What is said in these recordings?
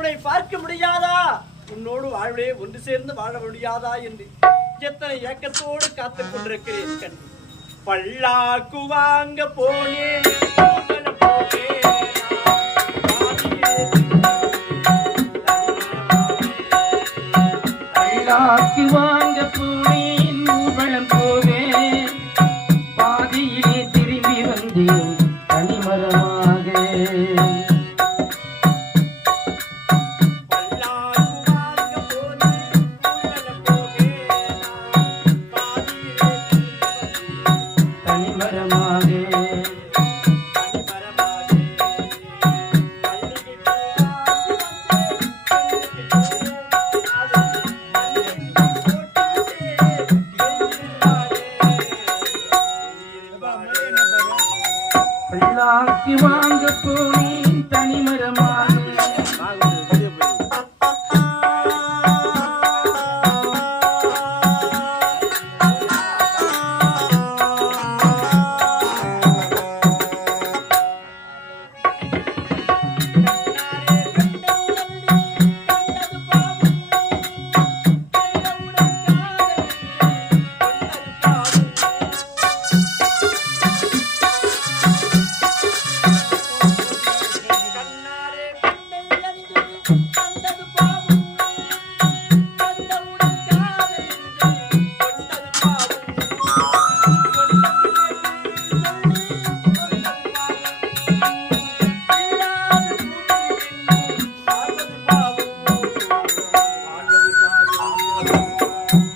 உன்னை பார்க்க முடியாதா, உன்னோடு வாழ்வே ஒன்று சேர்ந்து வாழ முடியாதா என்று எத்தனை ஏக்கத்தோடு காத்துக் கொண்டிருக்கிறேன் கண். பல்லாக்கு வாங்க போனேன் பல்லாக்கு வாங்க போனேன் ஊர்வலம் போவேன், பாதியிலே திரும்பி வந்தேன் தனிமரமாக. பல்லாக்கு வாங்க போனேன் தனிமரமாக.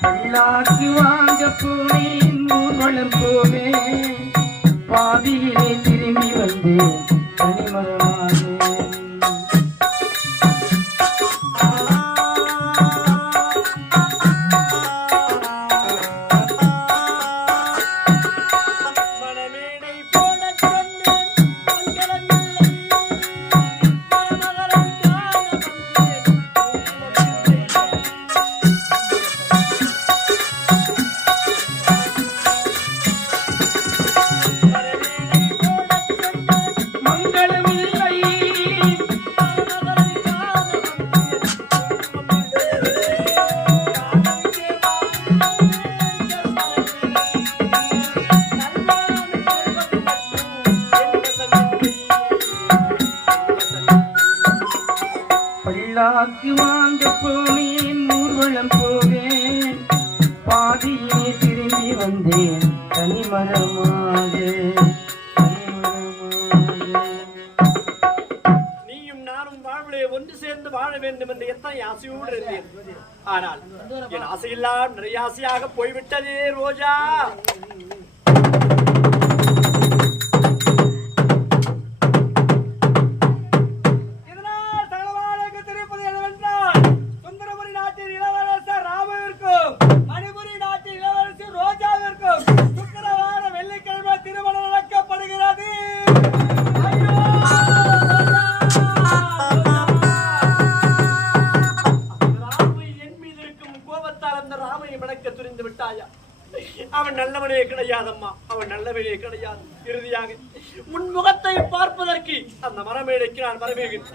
பல்லாக்கு வாங்க போனேன் ஊர்வலம் போவேன், பாதியிலே திரும்பி வந்தேன் தனிமரமாக. பல்லாக்கு வாங்க போனேன் ஊர்வலம் போவேன், பாதியிலே திரும்பி வந்தேன் தனிமரமாக. நீயும் நானும் வாழ்விலே ஒன்று சேர்ந்து வாழ வேண்டும் என்று எத்தனை ஆசையோடு இருந்தேன். ஆனால் என் ஆசையெல்லாம் நிறைய ஆசையாக போய்விட்டதே ரோஜா. அவன் நல்லவனே கிடையாதம்மா, அவன் நல்லவனே கிடையாது. இறுதியாக உன் முகத்தை பார்ப்பதற்கு அந்த மரமேடைக்கு நான் வருகிறேன்.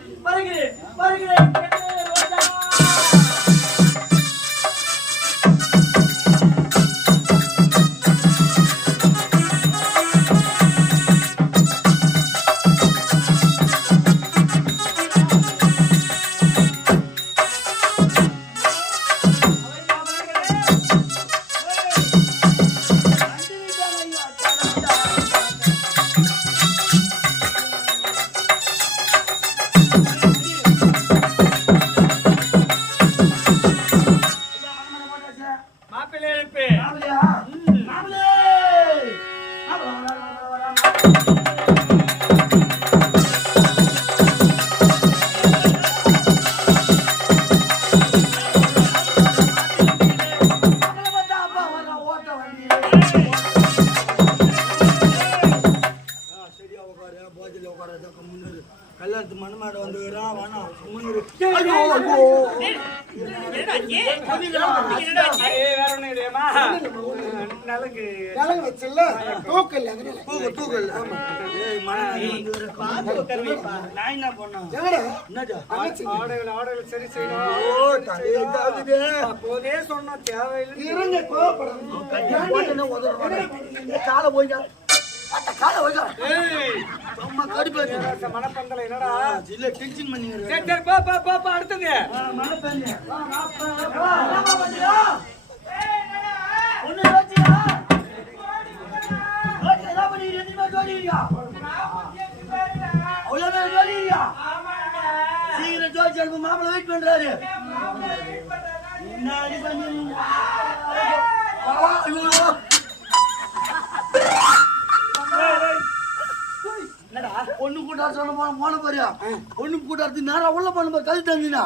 சரி செய்யணும் சொன்ன தேவையில்லை மனப்பந்தல என்னடா அடுத்தது மாப்பிள்ள வெயிட் பண்றாரு ஒண்ணு கூட்டாரு சொல்ல போன பாரியா ஒண்ணு கூட்டாரு நேரம் உள்ள பண்ண கழி தந்தீங்கன்னா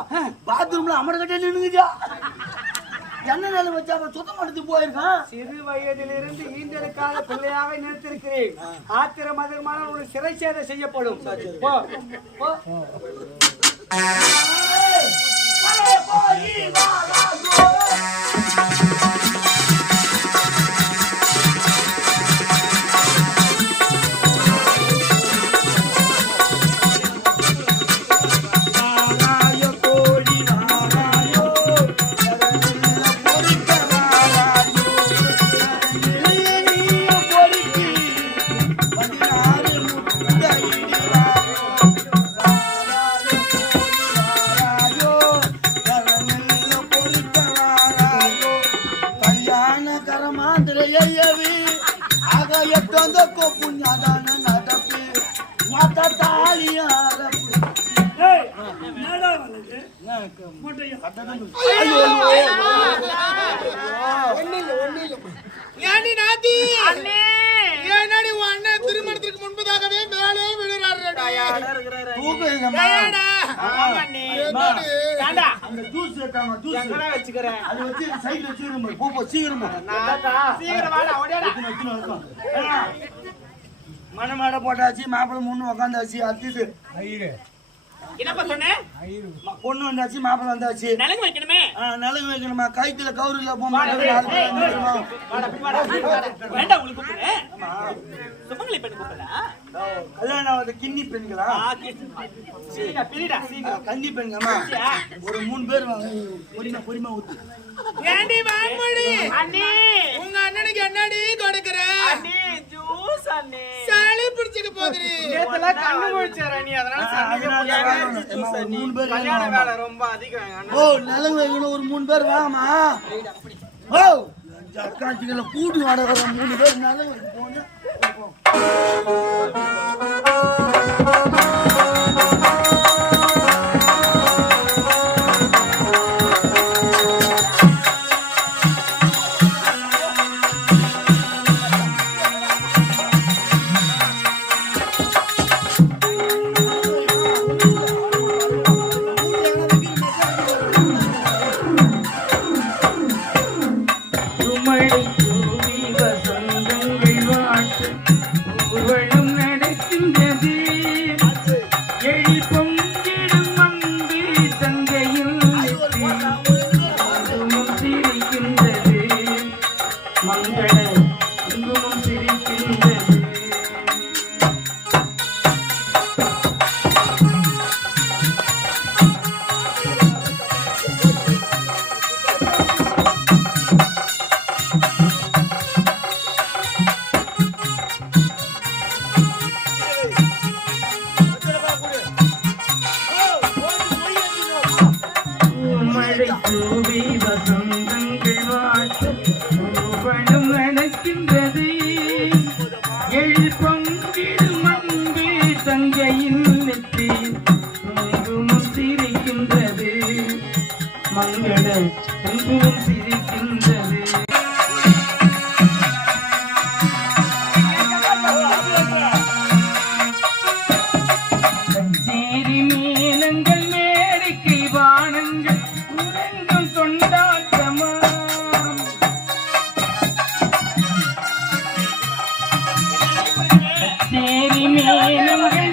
பாத்ரூம்ல அமர கட்டே நின்னுக்குதா என்ன நிலை வச்சா சுத்தம் எடுத்து போயிருக்கான். சிறு வயதிலிருந்து ஈண்டெடுக்காத பிள்ளையாக நிறுத்திருக்கிறேன். ஆத்திரம் அதிகமான ஒரு சிறை சேதம் செய்யப்படும். திருமணத்திற்கு முன்பதாகவே மேலே மணமாட போட்டாச்சு மாப்பிள்ளை முன்னு உக்காந்தாச்சு அத்திது பொண்ணு வந்தாச்சு மாப்பிள்ளை வந்தாச்சு நலங்கு வைக்கணுமா கைத்துல கவுரு இல்ல போக கல்யாணம் கிண்ணி பெண்களா கன்னி பெண்களா ஒரு 3 பேர் பொறிமா ஊத்து உங்க அண்ணனுக்கு என்னடி கொடுக்குற சளி பிடிச்சுக்க போகுது கண்ணு முடிச்சார நீ அதனால ரொம்ப அதிகம். ஓ நலங்கு வைக்கணும் ஒரு 3 பேர் வாமா. ஓ அக்காச்சிகள கூட்டு வாடகை 3 பேர் நலங்கு வைக்க போங்க.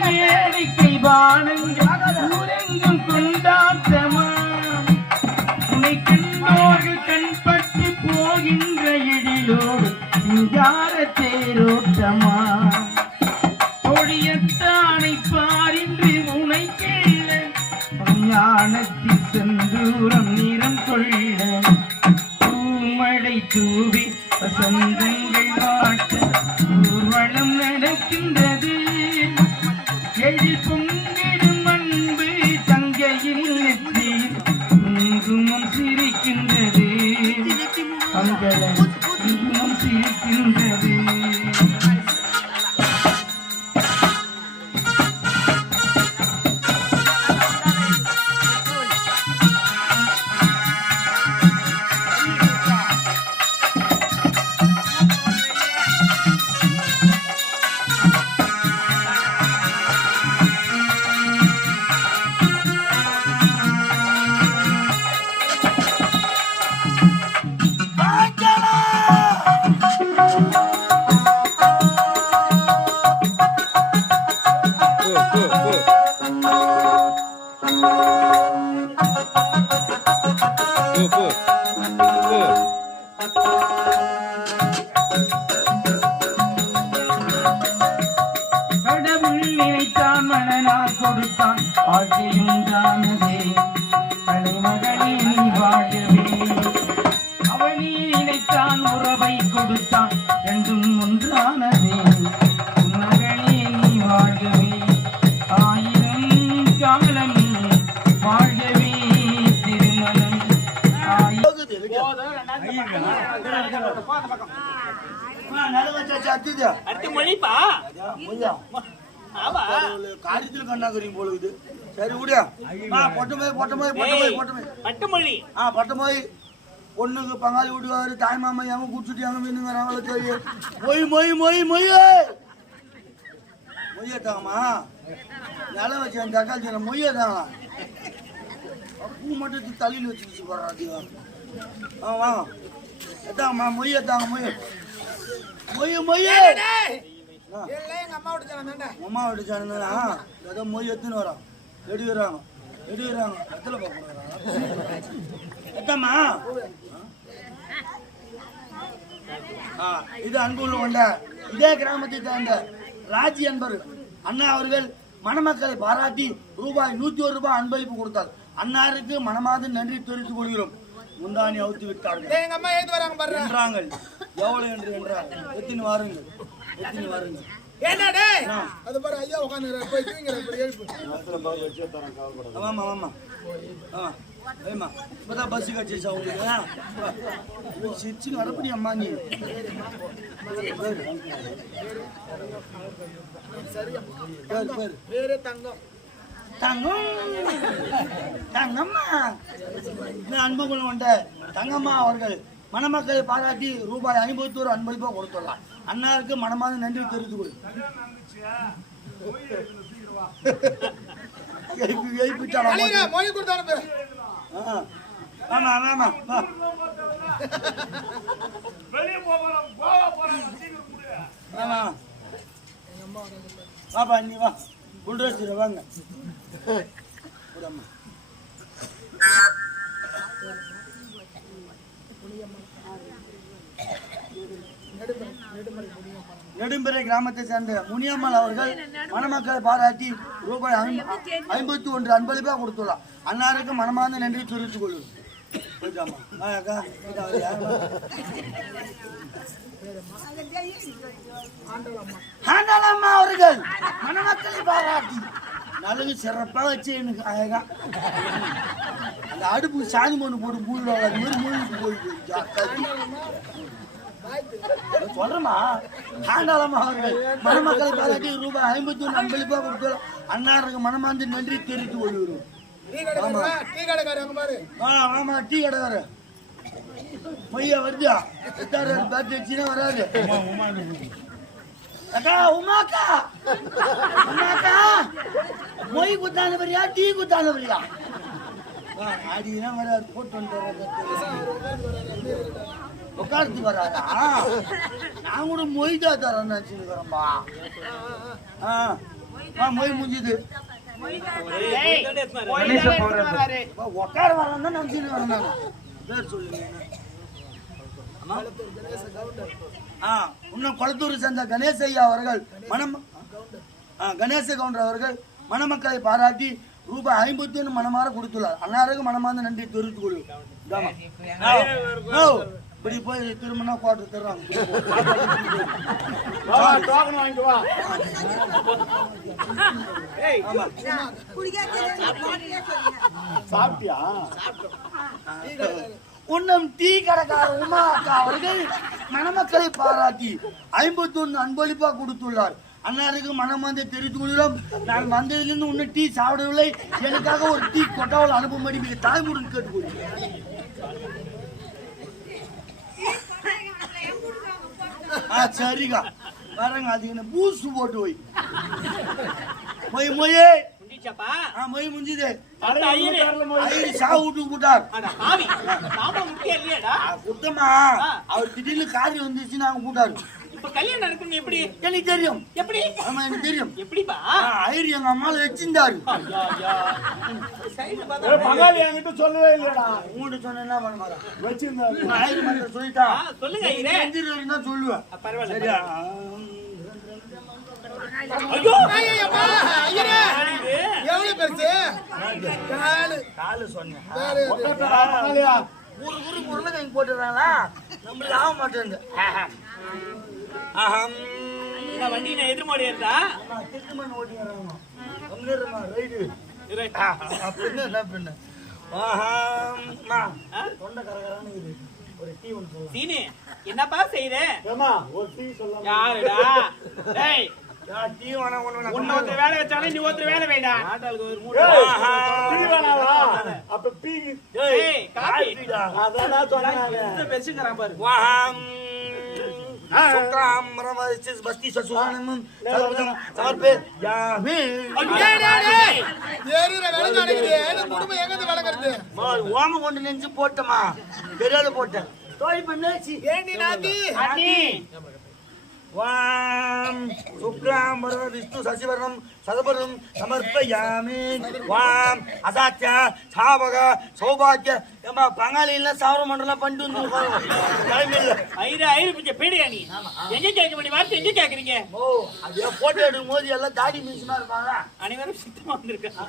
வேடிக்கை வானங்கள் ஊரெங்கும் கொண்டா வானத்தில் செந்தூரம் நிறம் கொள்ள பூமழை தூவி வசந்தங்கள் வாட்ட ஊர்வலம் நடக்கின்றது. எழில் பொங்கிடும் அன்பு தங்கையில் நெற்றியில் குங்குமம் சிரிக்கின்றது. அங்கல குங்குமம் சிரிக்கின்றது. கடவுள் நினைத்தான் மனநாள் கொடுத்தான் வாழ்க்கையும் தானதே. தலைமகளே நீ வாழவே அவனி நினைத்தான் உறவை கொடுத்தான் ரெண்டும் ஒன்றானதே. மகளே நீ வாழவே ஆயிரம் காலம் வாழவே திருமணம் காரியத்தில் கண்ணாக்குறீங்க போலுது. சரி விடியா பொட்டமொழி பொண்ணுக்கு பங்காளி விடுவாரு தாய் மாமா எங்க குடிச்சுட்டு எங்க மீனுங்கிறாங்களோ சரி. மொய் மொய் மொய் மொய்யத்தாங்கம்மா நில வச்சு அந்த தக்காளி மொய்யத்தாங்களா பூ மட்டும் தலையில் வச்சுக்கிச்சு போடுறாங்க. வாங்க எத்தாங்கம்மா மொய்யத்தாங்க மொய்ய அம்மா வீட்டு சேனல் ஏதோ மொய் எடுத்துன்னு வரோம் எடுக்கிறாங்க எத்தனை எத்தம்மா இது அன்புள்ள கொண்ட இதே கிராமத்தை சேர்ந்த ராஜி என்பவர் அண்ணா அவர்கள் மணமக்களை பாராட்டி ரூபாய் 101 ரூபாய் அன்பளிப்பு கொடுத்தார். அன்னாருக்கு மனமார்ந்த நன்றி தெரிவித்துக் கொள்கிறோம். முந்தானி அவுத்து விட்டார்கள் என்றாங்கள். எவ்வளவு என்று என்றார். எத்தினு வாருங்கள் பஸ் கட்சி சிரிச்சு வரப்படி அம்மா நீ தங்கம்மா அன்பு கொண்ட தங்கம்மா அவர்கள் மணமக்களை பாராட்டி ரூபாய் 51 அன்பளிப்பா கொடுத்துள்ளார். அண்ணாருக்கு மனமார்ந்த நன்றி தெரிவித்துக் கொள். வாப்பா நீ வா குண்டேஸ்வரி வாங்க. நெடும்பெறை கிராமத்தை சேர்ந்த முனியம்மாள் அவர்கள் மணமக்களை பாராட்டி ரூபாய் 51 அன்பளிப்பா கொடுத்துள்ளார். அன்னாருக்கு மனமார்ந்த நன்றி தெரிவித்துக் கொள்ளும். ஆண்டாளம்மா அவர்கள் மணமக்களை பாராட்டி நலங்கு சிறப்பா வச்சு எனக்கு அழகா அந்த அடுப்பு சாதி மண்ணு போட்டு மூழ்காது மாதிரி மூழ்கி போயிட்டு சொல்றமா. ஆண்டாளம்மா அவர்கள் மணமக்களை பாராட்டி ரூபாய் 51 அன்பளிப்பா கொடுத்து அன்னாருக்கு மனமார்ந்த நன்றி தெரிவித்துக் கொள்கிறோம். ஆமா டீ கடைக்காரு மையா வருதா பேட் வச்சுன்னா வராது. அக்கா உமாக்கா மொய் குத்தானவரியா டீ குத்தானவரியா அடினா வராது போட்டு உட்கார்ந்து வராதா. நான் கூட மொய் தான் தரேன்னு நினைச்சுக்கிறேன்பா. மொய் முடிஞ்சுது உட்கார வரேன் தான் நினைச்சுன்னு வரேன். நான் பேர் சொல்லுங்க. இன்னும் கொளத்தூர் சேர்ந்த கணேசையா அவர்கள் கணேச கவுண்டர் அவர்கள் மணமக்களை பாராட்டி ரூபாய் 51 மனமாற கொடுத்துள்ளார். அன்னாருக்கு மனமார்ந்த நன்றி தெரிவித்துக் கொள்கிறோம். இப்படி போய் திரும்பினா கோட்டை தர்றாங்க. சாப்பிட்டியா? உன்னம் டீ கடைக்காரர் உமா அக்கா அவர்கள் மணமக்களை பாராட்டி 51 அன்பளிப்பா கொடுத்துள்ளார். அன்னாருக்கு மனமார்ந்த தெரிவித்துக் கொள்கிறோம். நான் வந்ததிலிருந்து இன்னும் டீ சாப்பிடவில்லை. எனக்காக ஒரு டீ கொட்டாவில் அனுப்பும்படி மிக தாய்மூடன் கேட்டுக்கொள்கிறேன். சரிக்கா வரங்க. அது என்ன பூசு போட்டு போய் மொய் மொயே மொய் முடிஞ்சது. சாவு வீட்டுக்கு போட்டார். சுத்தமா அவர் திடீர்னு காரியம் வந்துச்சு. நாங்க போட்டாரு. கல்யாணம் நடக்கும் எப்படி எனக்கு தெரியும். எப்படி? ஆமா எனக்கு தெரியும். எப்படிப்பா? ஐயர் எங்க அம்மால வச்சிருந்தாரு. பங்காளி என்கிட்ட சொல்லவே இல்லடா. உங்ககிட்ட சொன்ன என்ன பண்ண மாட்டா வச்சிருந்தாரு. ஐயர் மந்திர சொல்லிட்டா சொல்லுங்க. தான் சொல்லுவேன். பரவாயில்ல. சரியா? ஐயோ எவ்வளவு பெருசு காலு சொன்னேன். பங்காளியா ஊருக்கு உருளைக்கிழங்கு போட்டுறாங்களா? நம்மளுக்கு ஆக மாட்டேன். வண்டி நான் எதிர்மோடி இருந்தா திருமணம் ஓட்டிடுறாங்க. ரைடு அப்படின்னு என்ன பண்ண தொண்டை கரகரான்னு இது. ஒரு டீ ஒன்று சொல்லலாம். சீனு என்னப்பா செய்யற? ஒரு டீ சொல்லலாம். யாருடா? டேய் டீ வேணா ஒண்ணு ஒருத்தர் வேலை வச்சாலும் நீ ஒருத்தர் வேலை வேண்டாம். ஆட்டாளுக்கு ஒரு மூணு டீ வேணாவா? அப்ப பீ ஏய் காபி அதான் சொன்னாங்க. இந்த பெருசுங்கறான் பாரு. बस्ती ससुरानम समर्पे यामी குடும்பம் எங்க வளர்க்கறது ஓம கொண்டு நெஞ்சு போட்டமா பெரியால போட்டேன் தோய் பண்ணேச்சி ஏண்டி நாதி वाम शुक्लाम वरद विष्णु शशिवर्णम सदपर्णम समर्पयामि वाम असाध्य छावग सौभाग्य एमा बंगाली இல்ல சாவர மண்டலம் பண்ணிட்டு வந்து டைம் இல்ல. ஐரு பிச்சை பேடியா நீ? எங்க கேட்க வேண்டிய வார்த்தை எங்க கேக்குறீங்க? ஓ அது போட்டோ எடுக்கும் போது எல்லாம் தாடி மீசமா இருப்பாங்க. அனைவரும் சுத்தமா வந்திருக்காங்க.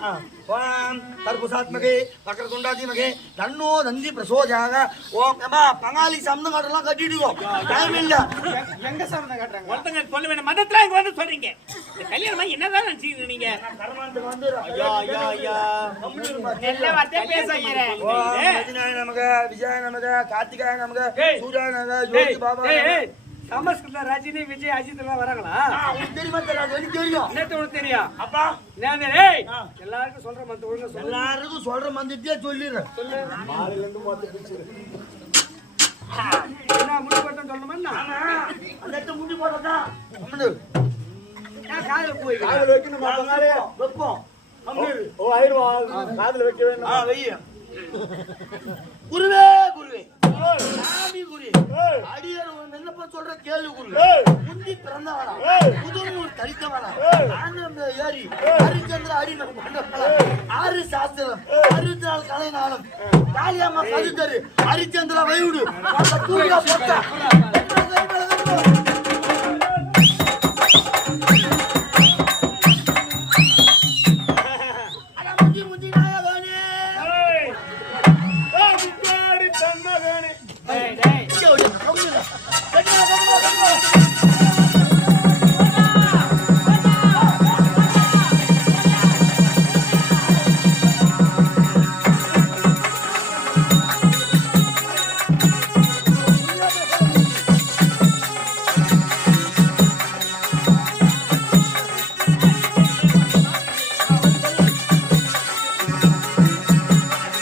वाम தர்புசாத்மகே வக்ரதுண்டாதிமகே தன்னோ தந்தி பிரசோஜாக ஓம் எமா பங்காளி சம்பந்தம் காட்டலாம் கட்டிடுவோம். டைம் இல்ல. எங்க சம்பந்தம் காட்டுறாங்க? ஒருத்தங்க சொல்ல வேண்டிய மதத்துல இங்க வந்து சொல்றீங்க. இந்த கல்யாணமா என்னதான் நினைச்சீங்க நீங்க? கர்மாந்துக்கு வந்து ஐயா நல்ல வார்த்தை பேசுறீங்க. ரஜினாய நமக விஜய நமக கார்த்திகாய நமக சூர்யா நமக ஜோதி பாபா. சமஸ்கிருத ரஜினி விஜய் அஜித் எல்லாம் வராங்களா? உங்களுக்கு தெரியுமா தெரியாது? எனக்கு தெரியும். என்னத்த உனக்கு தெரியும்? அப்பா ஏய் எல்லாருக்கும் சொல்ற மத்த ஒழுங்கா சொல்லு. எல்லாருக்கும் சொல்ற மந்திரத்தையே சொல்லிடுறேன். சொல்லு. மாலையில இருந்து மொத்த பிடிச்சிரு. என்ன முடி போட்டோம் சொல்லணுமா? ஆமா அந்த முடி போட்டதா அம்மனு நான் காதுல போய் காதுல வைக்கணும் மாட்டனாலே வெப்போம் அம்மனு ஓ ஆயிரவா காதுல வைக்க வேணும். வெய்ய குருவே குருவே சாமி குரு அடியர் என்னப்பா சொல்ற கேளு குரு. முந்தி பிறந்தவனா புதுநூல் தரித்தவனா ஆனந்த ஏரி ஹரிச்சந்திர அடின ஆறு சாஸ்திரம் 64 கலைநாளம் காளியம்மா கருத்தரு ஹரிச்சந்திர வயுடு தூயா போட்ட